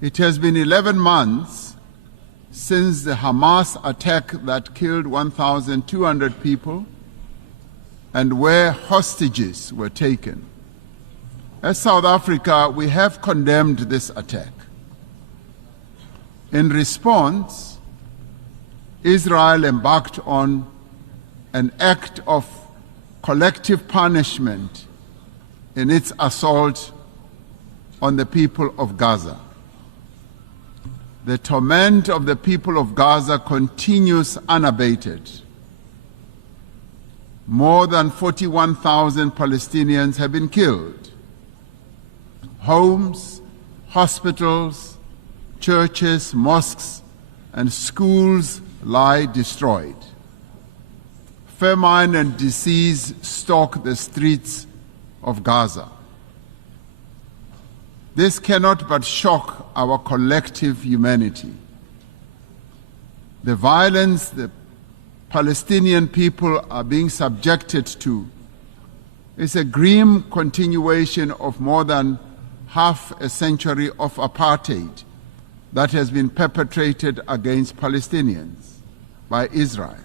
It has been 11 months since the Hamas attack that killed 1,200 people and where hostages were taken. As South Africa, we have condemned this attack. In response, Israel embarked on an act of collective punishment in its assault on the people of Gaza. The torment of the people of Gaza continues unabated. More than 41,000 Palestinians have been killed. Homes, hospitals, churches, mosques, and schools lie destroyed. Famine and disease stalk the streets of Gaza. This cannot but shock our collective humanity. The violence the Palestinian people are being subjected to is a grim continuation of more than half a century of apartheid that has been perpetrated against Palestinians by Israel.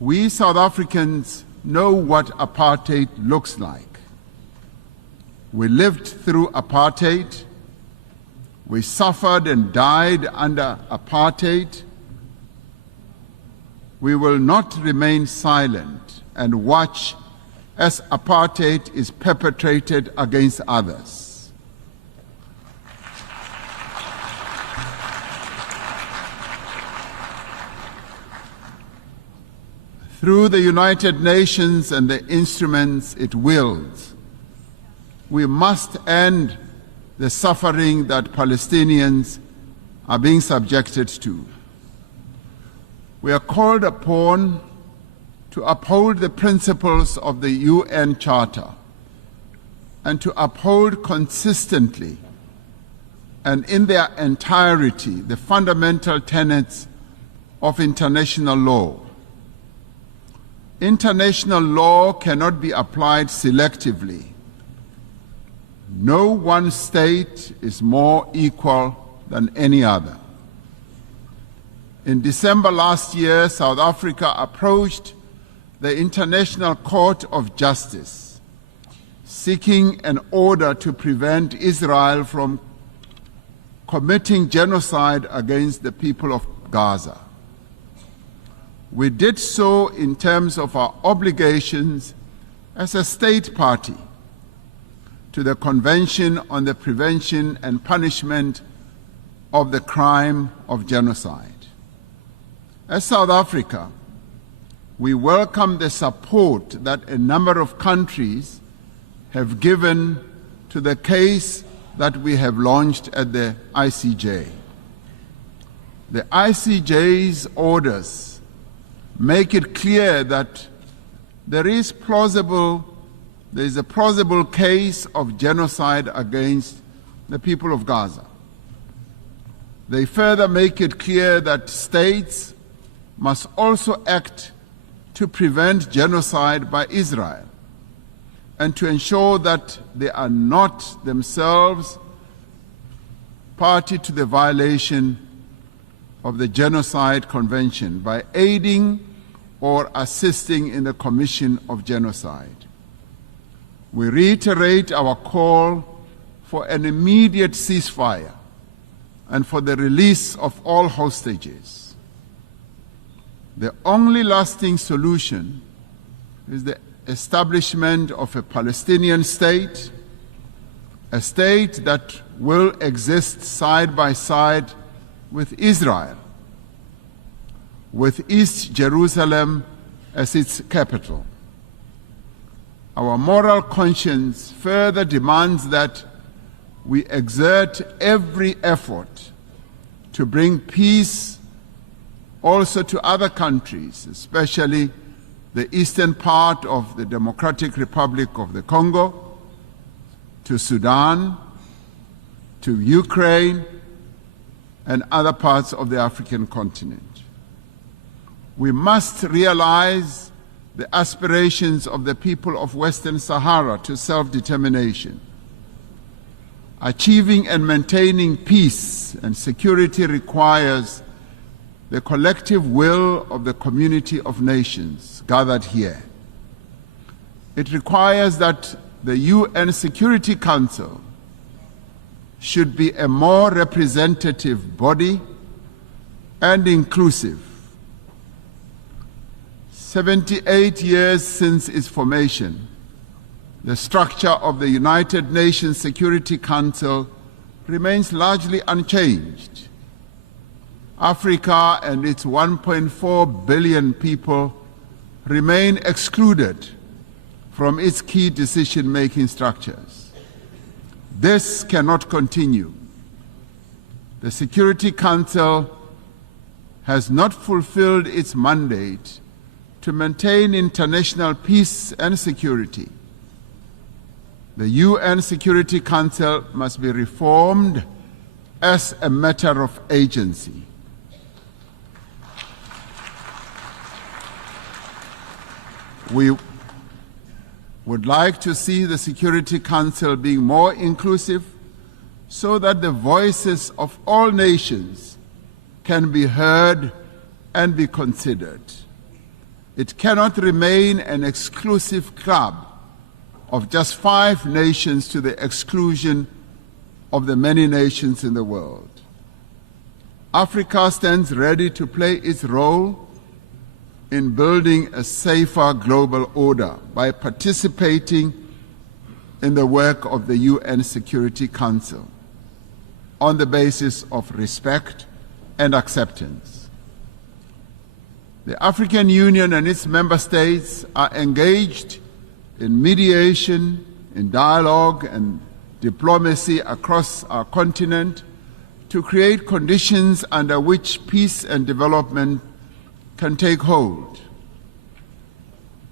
We South Africans know what apartheid looks like. We lived through apartheid. We suffered and died under apartheid. We will not remain silent and watch as apartheid is perpetrated against others. Through the United Nations and the instruments it wields, we must end the suffering that Palestinians are being subjected to. We are called upon to uphold the principles of the UN Charter and to uphold consistently and in their entirety the fundamental tenets of international law. International law cannot be applied selectively. No one state is more equal than any other. In December last year, South Africa approached the International Court of Justice, seeking an order to prevent Israel from committing genocide against the people of Gaza. We did so in terms of our obligations as a state party to the Convention on the Prevention and Punishment of the Crime of Genocide. As South Africa, we welcome the support that a number of countries have given to the case that we have launched at the ICJ. The ICJ's orders make it clear that there is a plausible case of genocide against the people of Gaza. They further make it clear that states must also act to prevent genocide by Israel and to ensure that they are not themselves party to the violation of the Genocide Convention by aiding or assisting in the commission of genocide. We reiterate our call for an immediate ceasefire and for the release of all hostages. The only lasting solution is the establishment of a Palestinian state, a state that will exist side by side with Israel, with East Jerusalem as its capital. Our moral conscience further demands that we exert every effort to bring peace also to other countries, especially the eastern part of the Democratic Republic of the Congo, to Sudan, to Ukraine, and other parts of the African continent. We must realize the aspirations of the people of Western Sahara to self-determination. Achieving and maintaining peace and security requires the collective will of the community of nations gathered here. It requires that the UN Security Council should be a more representative body and inclusive. 78 years since its formation, the structure of the United Nations Security Council remains largely unchanged. Africa and its 1.4 billion people remain excluded from its key decision-making structures. This cannot continue. The Security Council has not fulfilled its mandate to maintain international peace and security. The UN Security Council must be reformed as a matter of agency. We would like to see the Security Council being more inclusive so that the voices of all nations can be heard and be considered. It cannot remain an exclusive club of just 5 nations to the exclusion of the many nations in the world. Africa stands ready to play its role in building a safer global order by participating in the work of the UN Security Council on the basis of respect and acceptance. The African Union and its member states are engaged in mediation, in dialogue and diplomacy across our continent to create conditions under which peace and development can take hold.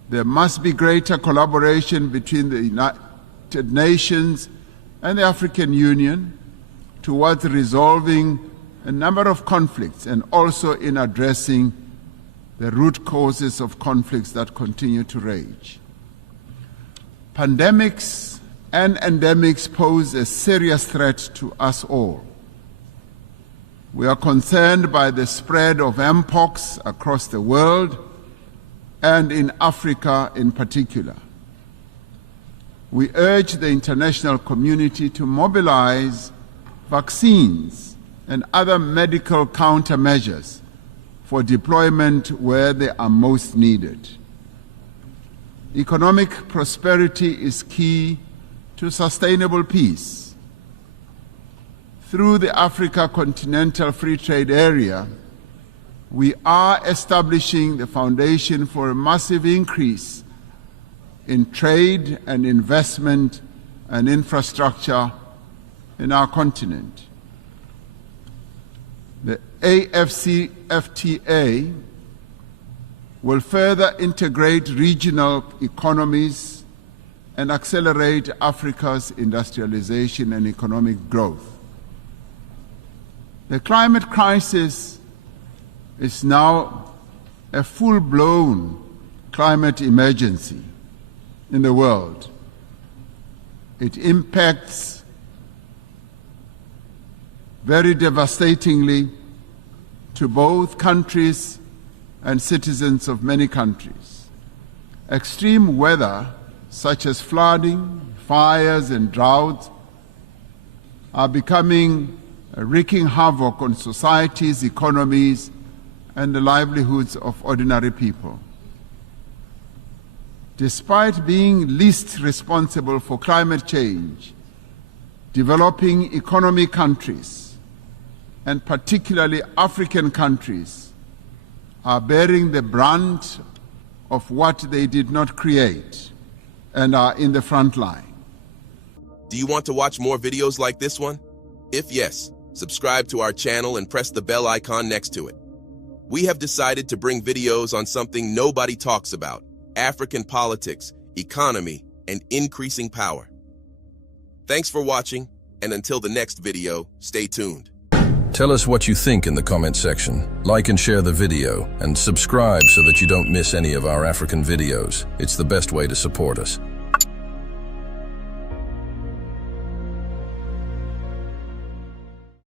There must be greater collaboration between the United Nations and the African Union towards resolving a number of conflicts and also in addressing the root causes of conflicts that continue to rage. Pandemics and endemics pose a serious threat to us all. We are concerned by the spread of mpox across the world and in Africa in particular. We urge the international community to mobilize vaccines and other medical countermeasures for deployment where they are most needed. Economic prosperity is key to sustainable peace. Through the Africa Continental Free Trade Area, we are establishing the foundation for a massive increase in trade and investment and infrastructure in our continent. The AFCFTA will further integrate regional economies and accelerate Africa's industrialization and economic growth. The climate crisis is now a full-blown climate emergency in the world. It impacts very devastatingly to both countries and citizens of many countries. Extreme weather, such as flooding, fires, and droughts, are becoming wreaking havoc on societies, economies, and the livelihoods of ordinary people. Despite being least responsible for climate change, developing economy countries, and particularly African countries, are bearing the brunt of what they did not create and are in the front line. Do you want to watch more videos like this one? If yes, subscribe to our channel and press the bell icon next to it. We have decided to bring videos on something nobody talks about: African politics, economy, and increasing power. Thanks for watching, and until the next video, stay tuned. Tell us what you think in the comment section. Like and share the video, and subscribe so that you don't miss any of our African videos. It's the best way to support us.